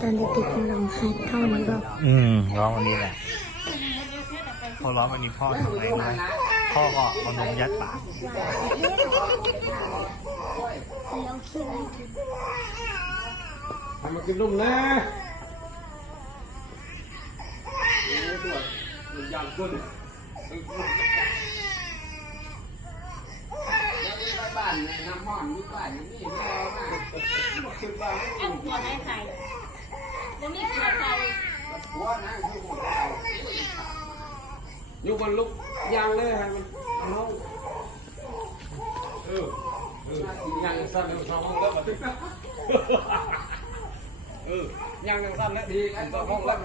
ตอนเด็กๆร้องไห้เท่านี้บอก ร้องวันนี้แหละพอร้องวันนี้พ่อทำไงรู้ไหมพ่อก็เอานมยัดปากทำมากินนุ่มนะย่างขึ้นบ้านน้ำมันมีบ้านนี่ไม่เอามากขึ้นบ้านไม่กิน หัวได้ใครจะมีหัวใคร หัวนั่งที่หัวเราอยู่บนลุกยางเลยให้มันน้องยางสั้นเลยสองก็มาถึงยางสั้นแล้วดีไอ้ตัวห้องแล้ว